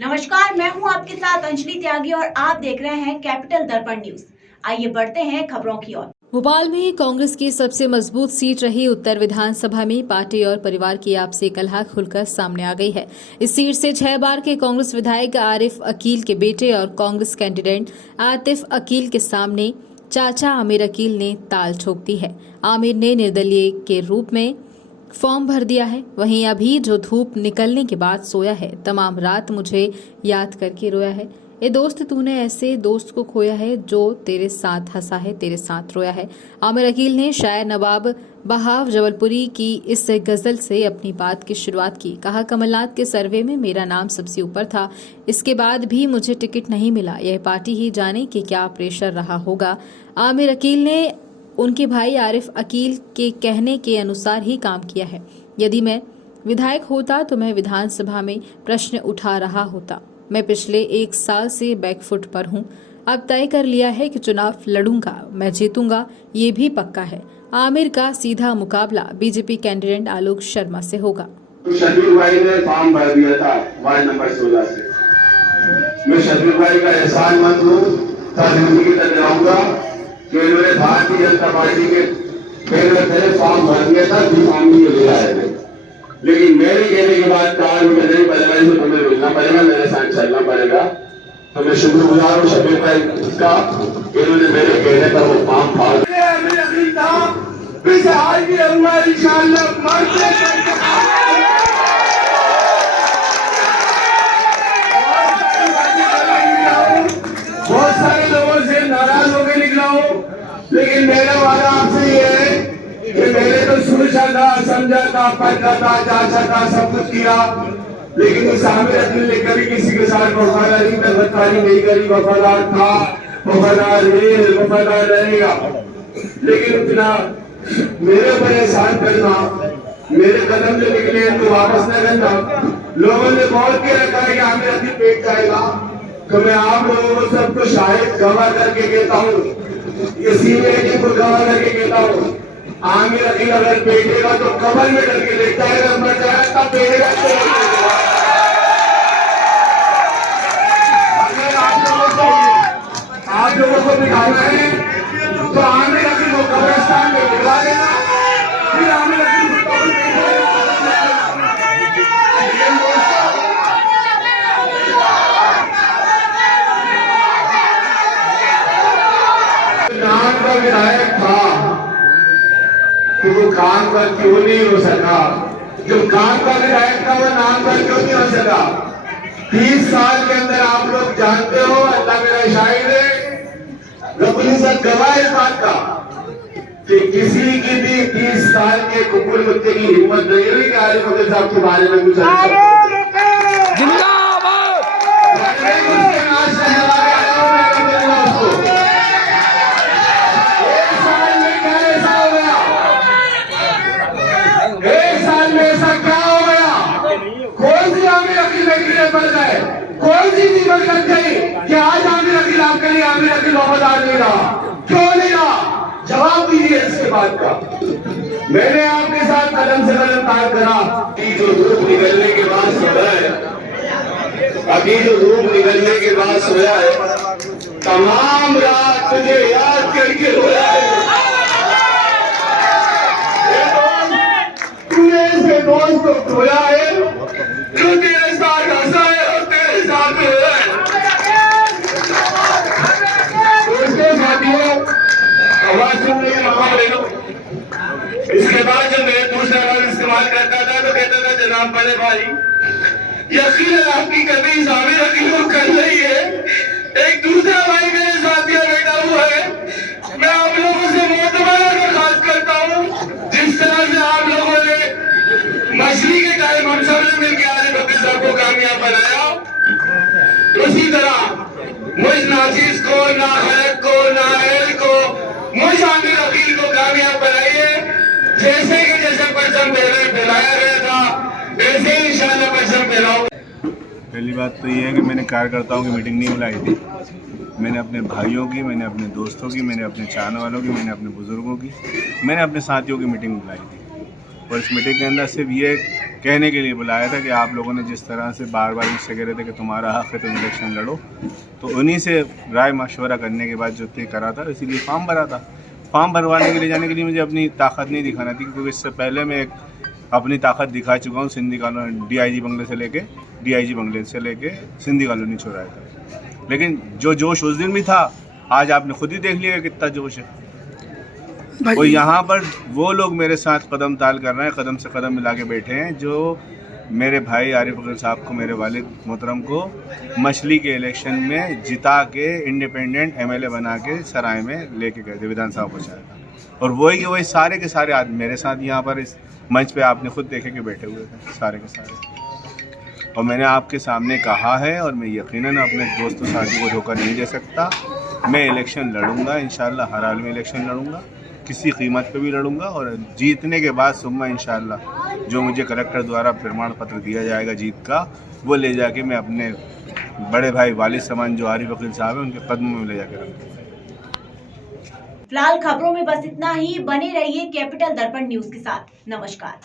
नमस्कार, मैं हूं आपके साथ अंजलि त्यागी और आप देख रहे हैं कैपिटल दर्पण न्यूज। आइए बढ़ते हैं खबरों की ओर। भोपाल में कांग्रेस की सबसे मजबूत सीट रही उत्तर विधानसभा में पार्टी और परिवार की आपसी कलह खुलकर सामने आ गई है। इस सीट से 6 बार के कांग्रेस विधायक आरिफ अकील के बेटे और कांग्रेस कैंडिडेट आतिफ अकील के सामने चाचा आमिर अकील ने ताल ठोक दी है। आमिर ने निर्दलीय के रूप में फॉर्म भर दिया है। वहीं अभी जो धूप निकलने के बाद सोया है, तमाम रात मुझे याद करके रोया है। ए दोस्त, तूने ऐसे दोस्त को खोया है जो तेरे साथ हंसा है, तेरे साथ रोया है। आमिर अकील ने शायर नवाब बहाव जबलपुरी की इस गजल से अपनी बात की शुरुआत की। कहा, कमलनाथ के सर्वे में मेरा नाम सबसे ऊपर था, इसके बाद भी मुझे टिकट नहीं मिला। यह पार्टी ही जाने कि क्या प्रेशर रहा होगा। आमिर अकील ने उनके भाई आरिफ अकील के कहने के अनुसार ही काम किया है। यदि मैं विधायक होता तो मैं विधानसभा में प्रश्न उठा रहा होता। मैं पिछले 1 साल से बैकफुट पर हूं। अब तय कर लिया है कि चुनाव लड़ूंगा, मैं जीतूंगा, ये भी पक्का है। आमिर का सीधा मुकाबला बीजेपी कैंडिडेट आलोक शर्मा से होगा। शबीर भाई ने फॉर्म भर दिया था वार्ड नंबर 16 से। मैं शबीर भाई का एहसानमंद हूँ, की तरह जाऊंगा कि उन्होंने भारतीय जनता पार्टी के पहले फॉर्म भर दिया था, फॉर्म भी ले आए थे। लेकिन मेरे कहने के बाद कहा मुझे नहीं पड़ेगा, इसमें तुम्हें मिलना पड़ेगा, मेरे साथ चलना पड़ेगा। तो मैं शुक्रगुजार हूँ शबीर भाई का, इन्होंने मेरे कहने पर वो फॉर्म फाड़ दिया। बहुत सारे लोगों से नाराज होकर निकला हूँ, लेकिन मेरा वादा आपसे ये है कि मैंने तो सोचा था, समझा था, पढ़ा था, चाचा था, सब कुछ किया, लेकिन उस आमिर अकील ने कभी किसी के साथ वफादारी में गद्दारी नहीं करी। वफादार था, वफादार है, वफादार रहेगा। लेकिन उतना मेरे ऊपर एहसान करना, मेरे कदम जो निकले तो वापस न करना। लोगों ने बहुत के रखा है कि आमिर अकील पेट जाएगा, तो मैं आप लोगों को सबको शायद गवाह करके कहता हूँ, ये सीनियर को गवाह करके कहता हूँ, आमिर अकील अगर पेटेगा तो कमर में डर के लेटा है, अगर मर जाए तब पेटेगा। अगर आप लोगों को दिखाना है तो आमिर अकील को कब्रिस्तान में गिरा देना, फिर आमिर अकील को कब्र में नाम का विधायक था कि वो काम पर क्यों नहीं हो सका। जो काम का विधायक था वो नाम पर क्यों नहीं हो सका। 30 साल के अंदर आप लोग जानते हो, अल्लाह मेरा शाहिद है, रब्बुल इज्जत गवाह इस बात का कि किसी की भी 30 साल के कुकुर कुत्ते की हिम्मत नहीं हुई कि आरिफ अकील साहब के बारे में कुछ कौन सी जीवन लग गई कि आज आमिर अकील आपके लिए आमिर अकील वफादार नहीं रहा, क्यों नहीं रहा? जवाब दीजिए इसके बाद का। मैंने आपके साथ कदम से कदम तार करा। अभी जो धूप निकलने के बाद सोया है, अभी जो धूप निकलने के बाद सोया है, तमाम रात तुझे याद करके रोया है। तूने ऐसे दोस्त को खोया है जो तेरे साथ हंसा है और तेरे साथ रोया है। दोस्तों, साथियों, आवाज सुनने की मौका ले लो। इसके बाद जब मैं दूसरा लफ्ज इस्तेमाल करता था तो कहता था, जनाब बड़े भाई, यकीन आपकी कभी आमिर अकील को कर रही है। एक दूसरा भाई मेरे साथ यहाँ बैठा हुआ है। मैं आप लोगों से मोतबरा दरखास्त करता हूँ, जिस तरह से आप लोगों ने मछली के टाइम हम सब ने मिलकर आरिफ अकील साहब को कामयाब बनाया, उसी तरह मुझ नाजिज को, ना हरक को, ना अहल को, मुझ आमिर अकील को कामयाब बनाइए। जैसे कि जैसे परचम फैलाया गया था, वैसे ही इंशाअल्लाह परचम फैलाओ। पहली बात तो ये है कि मैंने कार्यकर्ताओं की मीटिंग नहीं बुलाई थी। मैंने अपने भाइयों की, मैंने अपने दोस्तों की, मैंने अपने चाहने वालों की, मैंने अपने बुजुर्गों की, मैंने अपने साथियों की मीटिंग बुलाई थी। और इस मीटिंग के अंदर सिर्फ ये कहने के लिए बुलाया था कि आप लोगों ने जिस तरह से बार बार मुझसे कह रहे थे कि तुम्हारा हक है तुम इलेक्शन लड़ो, तो उन्हीं से राय मशवरा करने के बाद जो तय करा था, इसीलिए फॉर्म भरा था। फॉर्म भरवाने के लिए जाने के लिए मुझे अपनी ताकत नहीं दिखाना थी, क्योंकि इससे पहले मैं अपनी ताकत दिखा चुका हूँ। सिंधी कॉलोनी DIG बंगले से लेके DIG बंगले से लेके सिंधी कॉलोनी चौराहे तक। लेकिन जो जोश उस दिन भी था, आज आपने खुद ही देख लिया कितना जोश है। और यहाँ पर वो लोग मेरे साथ कदम ताल कर रहे हैं, कदम से कदम मिला के बैठे हैं, जो मेरे भाई आरिफ अकील साहब को, मेरे वालिद मोहतरम को मछली के इलेक्शन में जिता के इंडिपेंडेंट MLA बना के सराय में लेके गए थे, विधानसभा पहुँचाया था। और वही सारे के सारे आदमी मेरे साथ यहाँ पर इस मंच पे आपने खुद देखे कि बैठे हुए थे, सारे के सारे। और मैंने आपके सामने कहा है, और मैं यकीनन अपने दोस्तों साथी को धोखा नहीं दे सकता, मैं इलेक्शन लड़ूंगा, इंशाल्लाह हर हाल में इलेक्शन लड़ूंगा, किसी कीमत पे भी लड़ूंगा। और जीतने के बाद सुम्मा इंशाल्लाह जो मुझे कलेक्टर द्वारा प्रमाण पत्र दिया जाएगा जीत का, वो ले जाके मैं अपने बड़े भाई वालिद समान जो आरिफ अकील साहब हैं उनके कदमों में ले जाके रखूँगा। फिलहाल खबरों में बस इतना ही। बने रहिए कैपिटल दर्पण न्यूज के साथ। नमस्कार।